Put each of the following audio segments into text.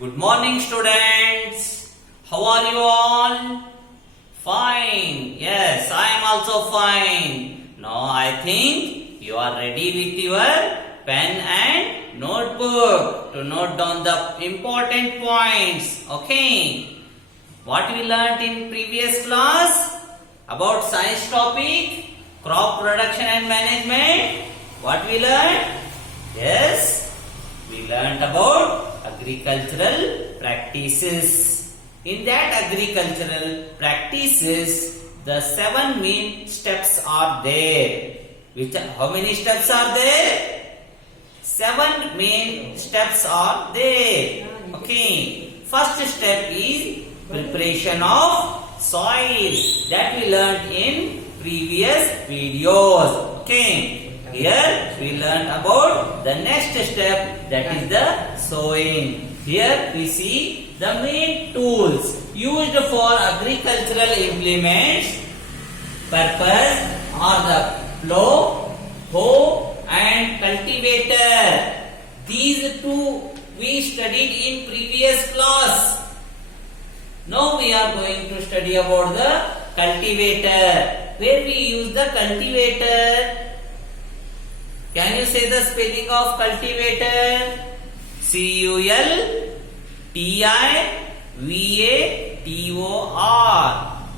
Good morning, students. How are you all? Fine. Yes, I am also fine. Now I think you are ready with your pen and notebook to note down the important points. Okay. What we learnt in previous class about science topic, crop production and management. What we learned? Yes, we learnt about agricultural practices. In that agricultural practices, the 7 main steps are there. How many steps are there? 7 main steps are there. Okay. First step is preparation of soil that we learned in previous videos. Okay. Here we learn about the next step, that is the sowing. Here we see the main tools used for agricultural implements. Purpose are the plow, hoe and cultivator. These two we studied in previous class. Now we are going to study about the cultivator. Where we use the cultivator? Can you say the spelling of cultivator? C-U-L-T-I-V-A-T-O-R.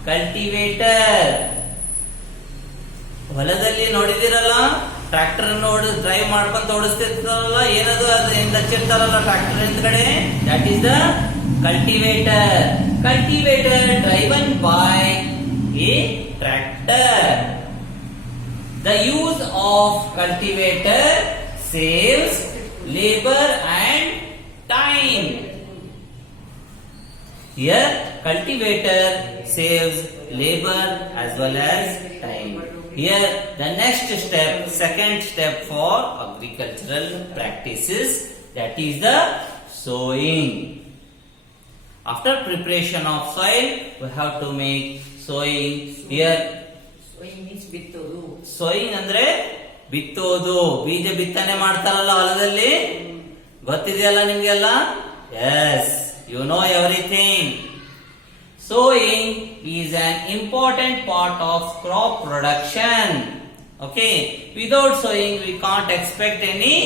Cultivator. ಹೊಲದಲ್ಲಿ ನೋಡಿದಿರಲ್ಲ, tractor drive ಮಾಡ್ಕೊಂತ ಓಡಿಸ್ತಿರ್ತಾರಲ್ಲ, ಏನದು ಅದು ಹಚ್ಚಿರ್ತಾರಲ್ಲ tractor ಹಿಂದ್ಗಡೆ, that is the cultivator. Cultivator driven by a tractor. The use of cultivator saves labor and time. Here cultivator saves labor as well as time. Here the next step, second step for agricultural practices, that is the sowing. After preparation of soil, we have to make sowing. Here sowing ಅಂದ್ರೆ ಬಿತ್ತೋದು, ಬೀಜ ಬಿತ್ತನೆ ಮಾಡ್ತಾರಲ್ಲ ಹೊಲದಲ್ಲಿ, ಗೊತ್ತಿದೆಯಲ್ಲ ನಿಮ್ಗೆಲ್ಲ? Yes, you know everything. Sowing is an important part of crop production. Okay, without sowing we can't expect any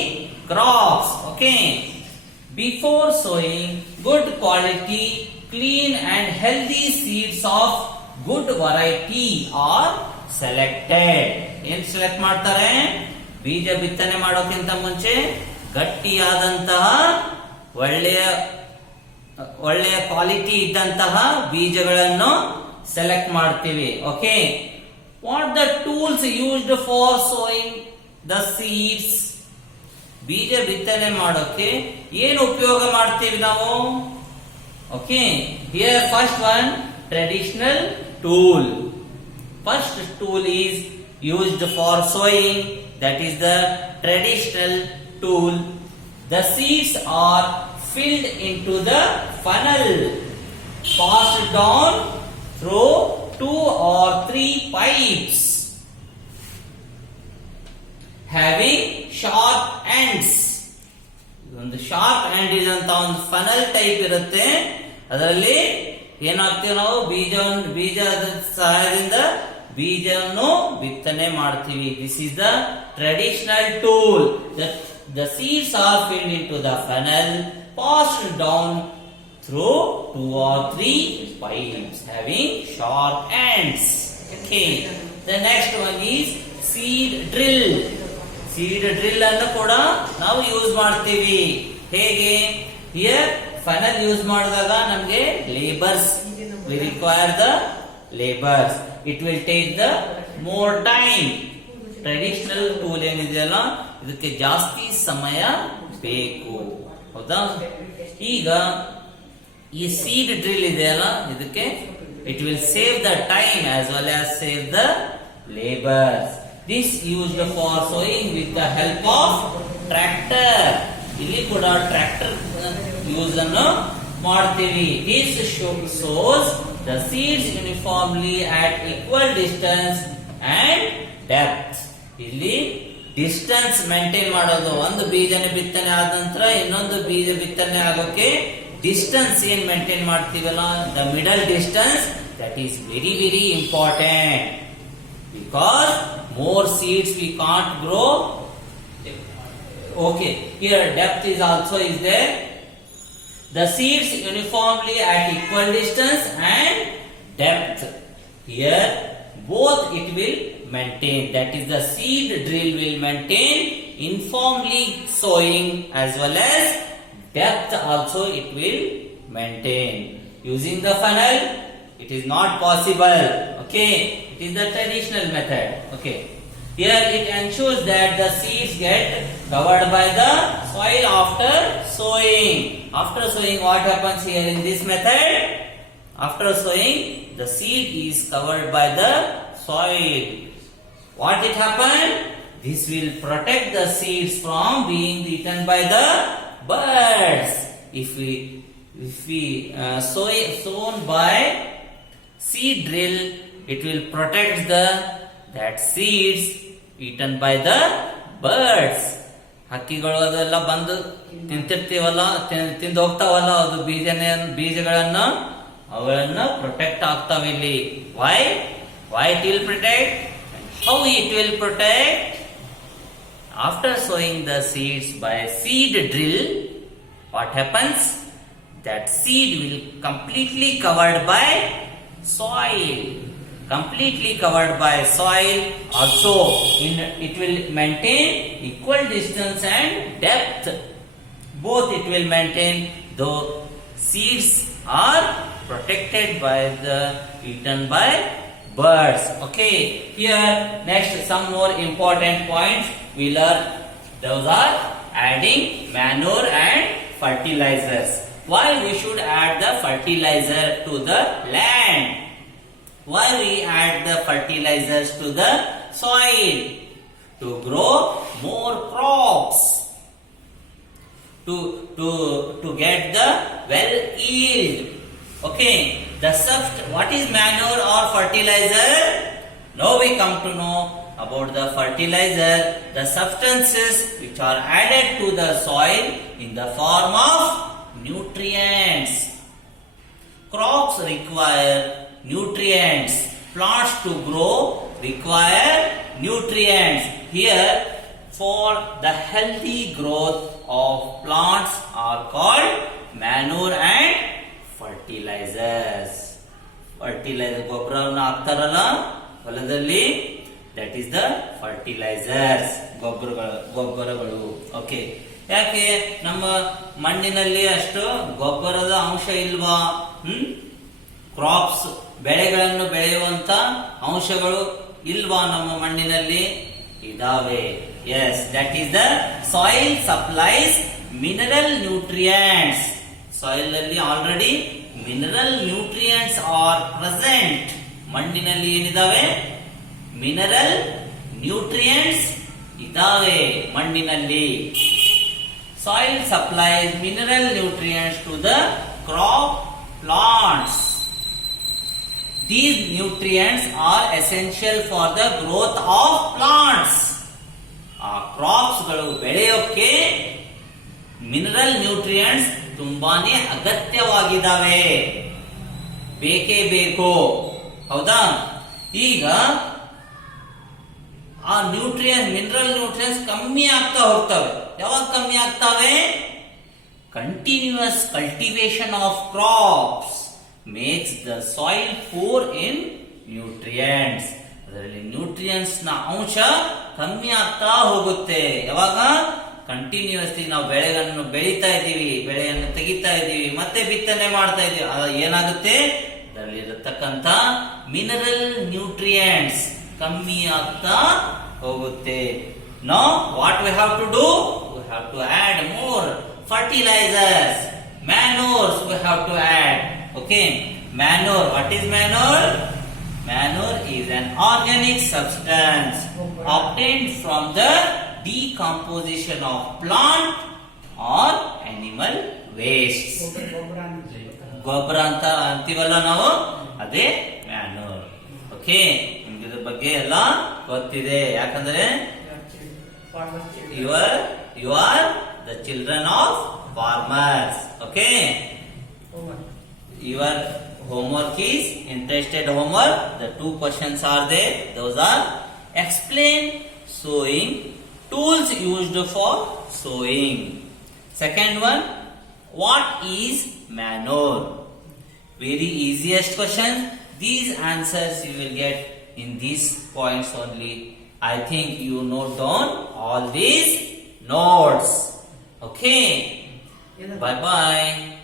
crops. Okay, before sowing, good quality, clean and healthy seeds of good variety are selected. ಏನ್ select ಮಾಡ್ತಾರೆ? ಬೀಜ ಬಿತ್ತನೆ ಮಾಡೋಕ್ಕಿಂತ ಮುಂಚೆ ಗಟ್ಟಿಯಾದಂತಹ ಒಳ್ಳೆಯ quality ಇದ್ದಂತಹ ಬೀಜಗಳನ್ನು select ಮಾಡ್ತೀವಿ. Okay. What the tools used for sowing the seeds? ಬೀಜ ಬಿತ್ತನೆ ಮಾಡೋಕೆ ಏನು ಉಪಯೋಗ ಮಾಡ್ತೀವಿ ನಾವು? Okay. Here first one, traditional tool. First tool is used for sowing, that is the traditional tool. The seeds are filled into the funnel, passed down through 2 or 3 pipes having sharp ends. ಒಂದು sharp end ಇದಂತ ಒಂದು funnel type ಇರುತ್ತೆ. ಅದರಲ್ಲಿ ಏನಾಗ್ತೀವಿ ನಾವು? ಬೀಜದ ಸಹಾಯದಿಂದ ಬೀಜವನ್ನು ಬಿತ್ತನೆ ಮಾಡ್ತೀವಿ. This is the traditional tool. The seeds are filled into the funnel, passed down through 2 or 3 pipes having sharp ends. Okay. The next one is seed drill. Seed drill ಅನ್ನು ಕೂಡ ನಾವು ಯೂಸ್ ಮಾಡ್ತೀವಿ. ಹೇಗೆ? Here funnel ಯೂಸ್ ಮಾಡಿದಾಗ ನಮಗೆ labours, we require the labors. It will take the more time. Traditional tool ಏನಿದೆಯಲ್ಲ, ಇದಕ್ಕೆ ಜಾಸ್ತಿ ಸಮಯ ಬೇಕು. ಹೌದಾ? ಈಗ ಈ ಸೀಡ್ ಡ್ರಿಲ್ ಇದೆಯಲ್ಲ, ಇದಕ್ಕೆ it will save the time as well as save the labours. This used for sowing with the help of tractor. ಇಲ್ಲಿ ಕೂಡ ಟ್ರ್ಯಾಕ್ಟರ್ ಯೂಸ್ ಅನ್ನು ಮಾಡ್ತೀವಿ. This shows the seeds uniformly at equal distance and depth. ಇಲ್ಲಿ distance maintain ಮಾಡೋದು, ಒಂದು ಬೀಜನ ಬಿತ್ತನೆ ಆದ ನಂತರ ಇನ್ನೊಂದು ಬೀಜ ಬಿತ್ತನೆ ಆಗೋಕೆ ಡಿಸ್ಟೆನ್ಸ್ ಏನ್ ಮೇಂಟೈನ್ ಮಾಡ್ತೀವಲ್ಲ, the middle distance, that is very very important. Because more seeds we can't grow. Okay, here depth is also is there. The seeds uniformly at equal distance and depth. Here both it will maintain. That is, the seed drill will maintain uniformly sowing as well as depth also it will maintain. Using the funnel, it is not possible. Okay, it is the traditional method. Okay. Here it ensures that the seeds get covered by the soil after sowing. After sowing, what happens here in this method? After sowing, the seed is covered by the soil. What it happened? This will protect the seeds from being eaten by the birds. If we sown by seed drill, it will protect that seeds eaten by the birds. ಹಕ್ಕಿಗಳು ಅದೆಲ್ಲ ಬಂದು ತಿಂತಿರ್ತೀವಲ್ಲ, ತಿಂದು ಹೋಗ್ತಾವಲ್ಲ, ಅದು ಬೀಜಗಳನ್ನು ಅವುಗಳನ್ನ protect ಆಗ್ತಾವ ಇಲ್ಲಿ. Why it will protect, how it will protect? After sowing the seeds by seed drill, what happens? That seed will completely covered by soil. Completely covered by soil. Also, it will maintain equal distance and depth. Both it will maintain, though seeds are protected by the eaten by birds. Okay, here next some more important points we learn. Those are adding manure and fertilizers. Why we should add the fertilizer to the land? Why we add the fertilizers to the soil? To grow more crops. To get the well yield. Okay, what is manure or fertilizer? Now we come to know about the fertilizer, the substances which are added to the soil in the form of nutrients. Crops require nutrients. Plants to grow require nutrients. Here, for the healthy growth of plants are called manure and fertilizers. Fertilizer, ಗೊಬ್ಬರವನ್ನು ಹಾಕ್ತಾರಲ್ಲ ಹೊಲದಲ್ಲಿ, that is the fertilizers, ಗೊಬ್ಬರಗಳು. Okay, ಯಾಕೆ ನಮ್ಮ ಮಣ್ಣಿನಲ್ಲಿ ಅಷ್ಟು ಗೊಬ್ಬರದ ಅಂಶ ಇಲ್ವಾ? ಕ್ರಾಪ್ಸ್, ಬೆಳೆಗಳನ್ನು ಬೆಳೆಯುವಂತ ಅಂಶಗಳು ಇಲ್ವಾ ನಮ್ಮ ಮಣ್ಣಿನಲ್ಲಿ? ಇದಾವೆ. Yes, that is the soil supplies mineral nutrients. Soil ನಲ್ಲಿ already mineral nutrients are present. ಮಣ್ಣಿನಲ್ಲಿ ಏನಿದಾವೆ? ಮಿನರಲ್ ನ್ಯೂಟ್ರಿಯೆಂಟ್ಸ್ ಇದಾವೆ ಮಣ್ಣಿನಲ್ಲಿ. Soil supplies mineral nutrients to the crop plants. These nutrients are essential for the growth of plants. ಆ crops ಗಳು ಬೆಳೆಯೋಕೆ mineral nutrients ತುಂಬಾನೇ ಅಗತ್ಯವಾಗಿದ್ದಾವೆ, ಬೇಕೇ ಬೇಕು. ಹೌದಾ? ಈಗ ಆ ಮಿನರಲ್ ನ್ಯೂಟ್ರಿಯೆಂಟ್ಸ್ ಕಮ್ಮಿ ಆಗ್ತಾ ಹೋಗ್ತವೆ. ಯಾವಾಗ ಕಮ್ಮಿ ಆಗ್ತವೆ? Continuous cultivation of crops makes the soil poor in nutrients. ಅದರಲ್ಲಿ ನ್ಯೂಟ್ರಿಯೆಂಟ್ಸ್ ನ ಅಂಶ ಕಮ್ಮಿ ಆಗ್ತಾ ಹೋಗುತ್ತೆ. ಯಾವಾಗ ಕಂಟಿನ್ಯೂಸ್ಲಿ ನಾವು ಬೆಳೆಗಳನ್ನು ಬೆಳೀತಾ ಇದ್ದೀವಿ, ಬೆಳೆಯನ್ನು ತೆಗಿತಾ ಇದ್ದೀವಿ, ಮತ್ತೆ ಬಿತ್ತನೆ ಮಾಡ್ತಾ ಇದ್ದೀವಿ, ಏನಾಗುತ್ತೆ? ಅದರಲ್ಲಿ ಇರತಕ್ಕಂತ ಮಿನರಲ್ ನ್ಯೂಟ್ರಿಯೆಂಟ್ಸ್ ಕಮ್ಮಿ ಆಗ್ತಾ ಹೋಗುತ್ತೆ. Now what we have to do? We have to add more fertilizers, manures we have to add. Okay, manure. What is manure? Manure is an organic substance obtained from the decomposition of plant or animal wastes. ಗೊಬ್ಬರ ಅಂತ ಅಂತೀವಲ್ಲ ನಾವು, ಅದೇ manure. Okay, ನಿಮ್ಗೆ ಇದ್ರ ಬಗ್ಗೆ ಎಲ್ಲ ಗೊತ್ತಿದೆ, ಯಾಕಂದ್ರೆ you are the children of farmers. Okay, Your homework is interested homework. The two questions are there. Those are explain sewing tools used for sewing. Second one, what is manure? Very easiest question. These answers you will get in these points only. I think you note down all these notes. Okay. Bye bye.